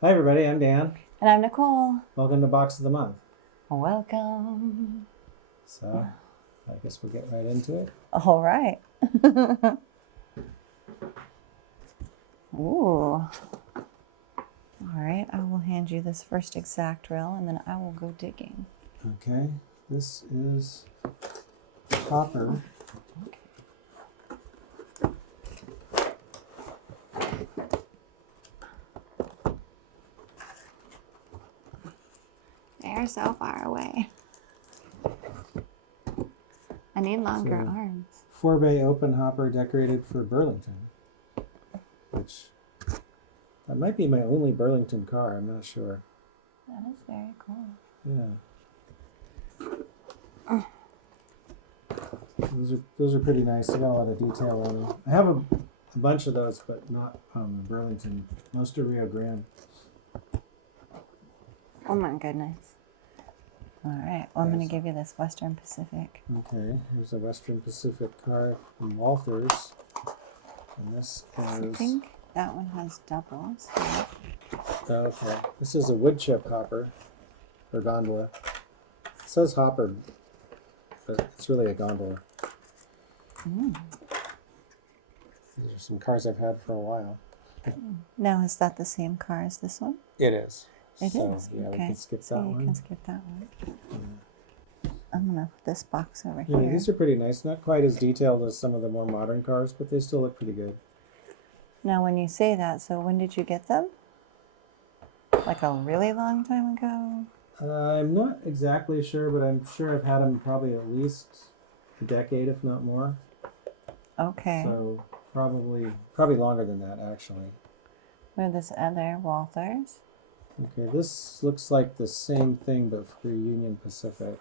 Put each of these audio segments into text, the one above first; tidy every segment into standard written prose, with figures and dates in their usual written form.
Hi everybody, I'm Dan. And I'm Nichole. Welcome to Box of the Month. Welcome. So, I guess we'll get right into it. All right. Ooh. All right, I will hand you this first exact rail and then I will go digging. Okay, this is copper. They're so far away. I need longer arms. 4-bay open hopper decorated for Burlington. Which, that might be my only Burlington car, I'm not sure. That is very cool. Yeah. Those are pretty nice. They got a lot of detail on them. I have a bunch of those, but not Burlington. Most are Rio Grande. Oh my goodness. All right, well, I'm going to give you this Western Pacific. Okay, here's a Western Pacific car from Walthers. And this is... I think that one has doubles. Okay, this is a Woodchip hopper, or gondola. It says hopper, but it's really a gondola. Mm. These are some cars I've had for a while. Now, is that the same car as this one? It is. It is. Yeah, Okay. we can skip So that you one. can skip that one. I'm going to put this box over Yeah, here. these are pretty nice. Not quite as detailed as some of the more modern cars, but they still look pretty good. Now, when you say that, so when did you get them? Like a really long time ago? I'm not exactly sure, but I'm sure I've had them probably at least a decade, if not more. Okay. So probably longer than that, actually. What are this other Walthers? Okay, this looks like the same thing, but for Union Pacific.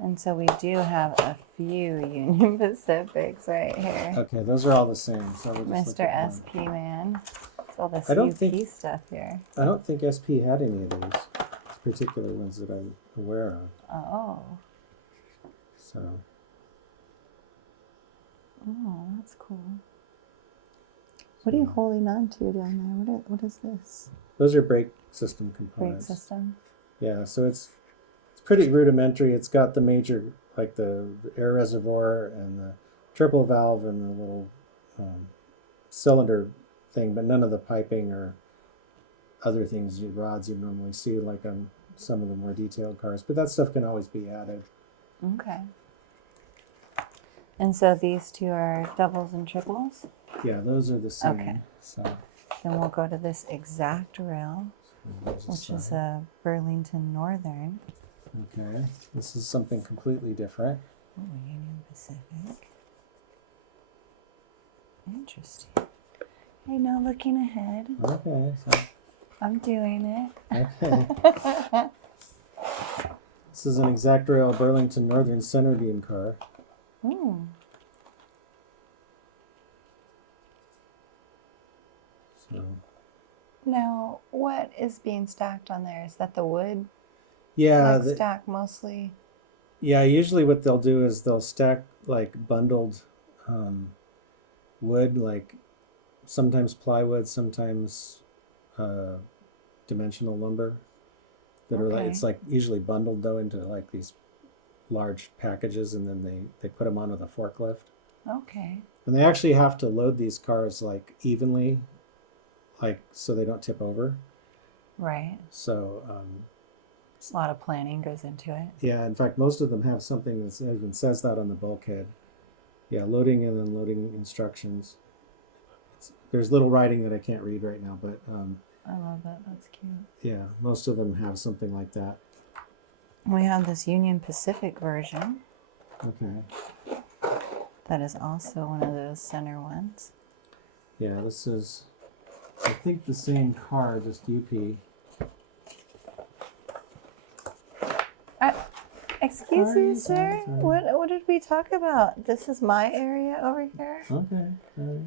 And so we do have a few Union Pacifics right here. Okay, those are all the same. So we'll just Mr. look at SP man. It's all this I don't UP think- stuff here. I don't think SP had any of these particular ones that I'm aware of. Oh. So Oh, that's cool. What are you holding on to down there? What is this? those are brake system Brake components. system? Yeah, so it's pretty rudimentary. It's got the major, like the air reservoir and the triple valve and the little cylinder thing, but none of the piping or other things, rods you normally see like on some of the more detailed cars. But that stuff can always be added. Okay. And so these two are doubles and triples? Yeah, those are the same. Okay. So Then we'll go to this exact rail, which is a Burlington Northern. Okay, this is something completely different. Oh, Union Pacific. Interesting. Hey, now looking ahead. Okay, so I'm doing it. okay. This is an exact rail Burlington Northern Centerbeam car. Ooh. So Now, what is being stacked on there? Is that the wood? yeah, Like stack mostly? yeah. Usually, what they'll do is they'll stack like bundled wood, like sometimes plywood, sometimes dimensional lumber. That are like Okay. it's like usually bundled though into like these large packages, and then they put them on with a forklift. Okay. And they actually have to load these cars like evenly, like so they don't tip over. Right. So A lot of planning goes into it. yeah, in fact, most of them have something that even says that on the bulkhead. Yeah, loading and unloading instructions. There's little writing that I can't read right now, but I love that. That's cute. yeah, most of them have something like that. We have this Union Pacific version Okay. that is also one of those center ones. Yeah, this is, I think, the same car, just UP. Excuse Sorry, me, sir. sorry. What did we talk about? This is my area over here. Okay. All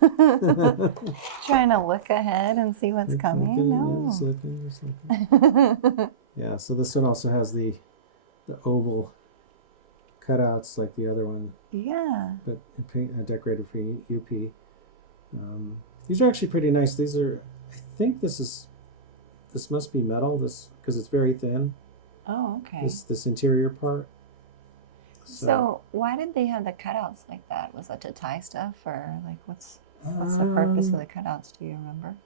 right. Trying to look ahead and see what's coming. Yeah, No. just looking. Yeah, so this one also has the oval cutouts like the other one, Yeah. but decorated for UP. These are actually pretty nice. These are, I think this is this must be metal. This because it's very thin. Oh, okay. This interior part. So why did they have the cutouts like that? Was that to tie stuff, or like what's the purpose of the cutouts? Do you remember?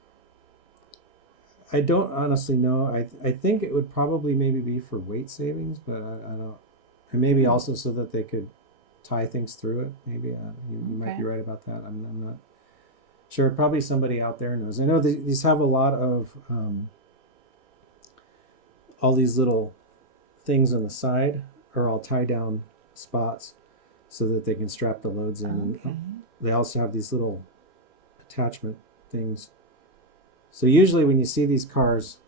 I don't honestly know. I think it would probably maybe be for weight savings, but I don't. And maybe also so that they could tie things through it. Maybe you might be right about that. I'm not sure. Probably somebody out there knows. I know these have a lot of all these little things on the side are all tie down spots so that they can strap the loads in. Okay. And they also have these little attachment things. So usually when you see these cars,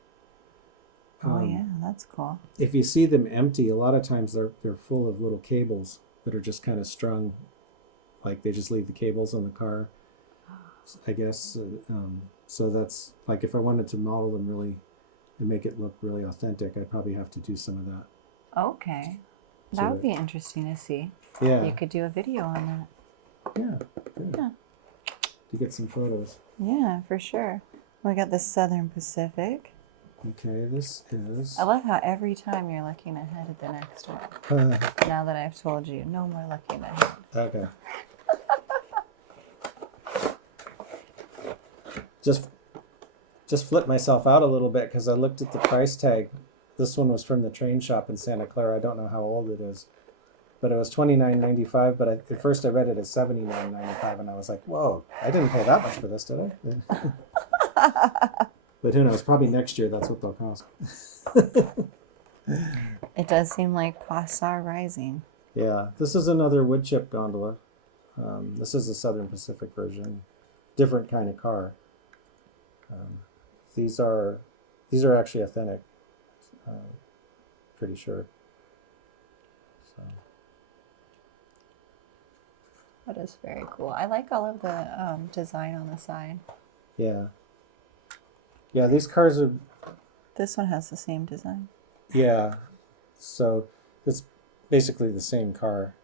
Oh yeah, that's cool. if you see them empty, a lot of times they're full of little cables that are just kind of strung, like they just leave the cables on the car, I guess. So that's like if I wanted to model them really and make it look really authentic, I'd probably have to do some of that. Okay, that So would be interesting to see. Yeah. You could do a video on that. Yeah. Good. Yeah. To get some photos. Yeah, for sure. We got the Southern Pacific. Okay, this is. I love how every time you're looking ahead at the next one. Now that I've told you, no more looking ahead. Okay. Just flipped myself out a little bit because I looked at the price tag. This one was from the train shop in Santa Clara. I don't know how old it is, but it was $29.95. But at first I read it as $79.95, and I was like, "Whoa! I didn't pay that much for this, did I?" But who knows? Probably next year that's what they'll cost. It does seem like costs are rising. Yeah, this is another Woodchip gondola. This is the Southern Pacific version, different kind of car. These are actually authentic. Pretty sure. So. That is very cool. I like all of the design on the side. Yeah. Yeah, these cars are. This one has the same design. Yeah, so it's basically the same car.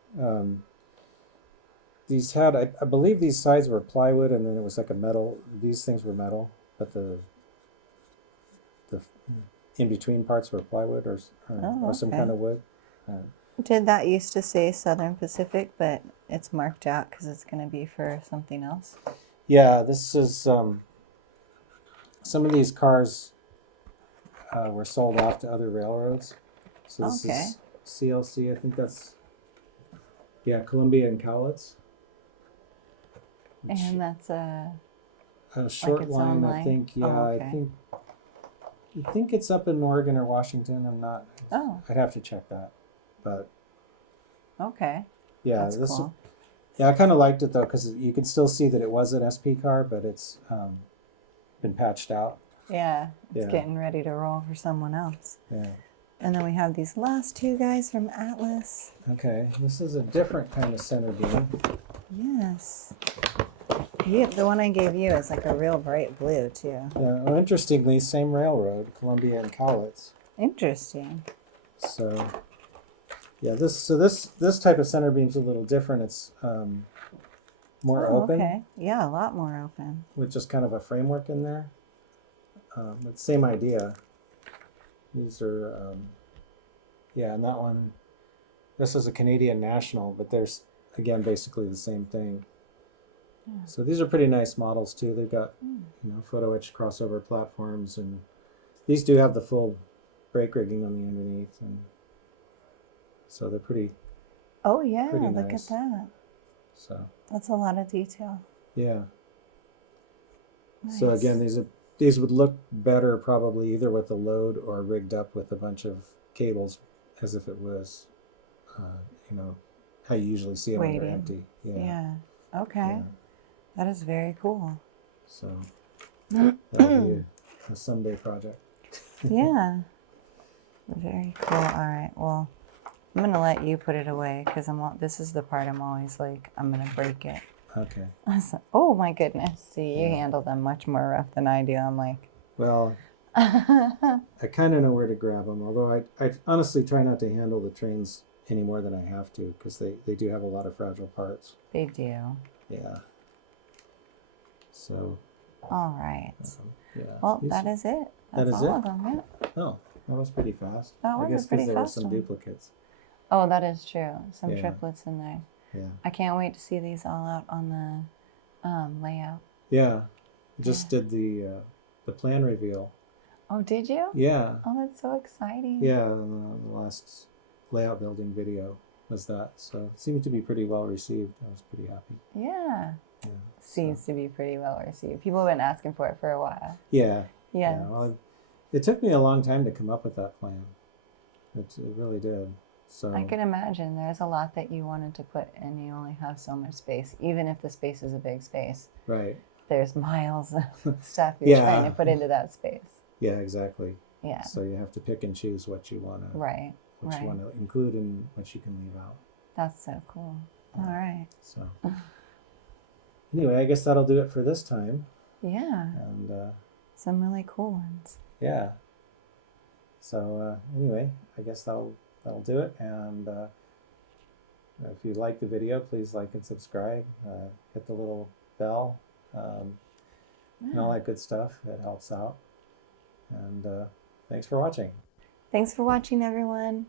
These had, I believe, these sides were plywood, and then it was like a metal. These things were metal, but the in between parts were plywood or some kind of wood. Did that used to say Southern Pacific, but it's marked out because it's going to be for something else? Yeah, this is some of these cars were sold off to other railroads. So this is CLC. I think that's Columbia and Cowlitz. And that's a short line, I think. Yeah, okay. I think it's up in Oregon or Washington. I'm not. Oh. I'd have to check that, but. Okay. Yeah, that's cool. Yeah, I kind of liked it though because you can still see that it was an SP car, but it's been patched out. Yeah, it's getting ready to roll for someone else. Yeah. And then we have these last two guys from Atlas. Okay, this is a different kind of Centerbeam. Yes. The one I gave you is like a real bright blue too. Yeah. Well, interestingly, same railroad, Columbia and Cowlitz. Interesting. So, yeah, this type of Centerbeam's a little different. It's more open. Okay. Yeah, a lot more open. With just kind of a framework in there. But same idea. These are, and that one. This is a Canadian National, but there's again basically the same thing. Yeah. So these are pretty nice models too. They've got photo etched crossover platforms, and these do have the full brake rigging on the underneath, and so they're pretty. Oh yeah, pretty look nice. at that. So that's a lot of detail. Yeah. Nice. So again, these would look better probably either with a load or rigged up with a bunch of cables, as if it was, how you usually see them when they're empty. Yeah. Okay. Yeah. That is very cool. So that'll be a someday project. Yeah. Very cool. All right. Well, I'm gonna let you put it away because this is the part I'm always like, I'm gonna break it. Okay. Oh my goodness. See, you handle them much more rough than I do. I'm like. Well, I kind of know where to grab them. Although I honestly try not to handle the trains any more than I have to because they do have a lot of fragile parts. They do. Yeah. So, All right. Yeah. Well, These- that is it. That That's is all it? of them. Yeah. Oh, that was pretty fast. That was I guess a pretty because there were fast some one. duplicates. Oh, that is true. Some Yeah. triplets in there. Yeah. I can't wait to see these all out on the layout. Yeah. Just did the plan reveal. Oh, did you? Yeah. Oh, that's so exciting. Yeah. The last layout building video was that. So it seemed to be pretty well received. I was pretty happy. Yeah. Yeah. Seems to be pretty well received. People have been asking for it for a while. Yeah. Yeah. Yeah. Well, it took me a long time to come up with that plan. It really did. So I could imagine there's a lot that you wanted to put and you only have so much space. Even if the space is a big space, right. there's miles of stuff you're Yeah. trying to put into that space. Yeah, exactly. Yeah. So you have to pick and choose what you want to Right. what Right. you want to include and what you can leave out. That's so cool. All right. So anyway, I guess that'll do it for this time. Yeah. And Some really cool ones. yeah. So anyway, I guess that'll do it. And if you like the video, please like and subscribe. Hit the little bell and all that good stuff. It helps out. And thanks for watching. Thanks for watching, everyone.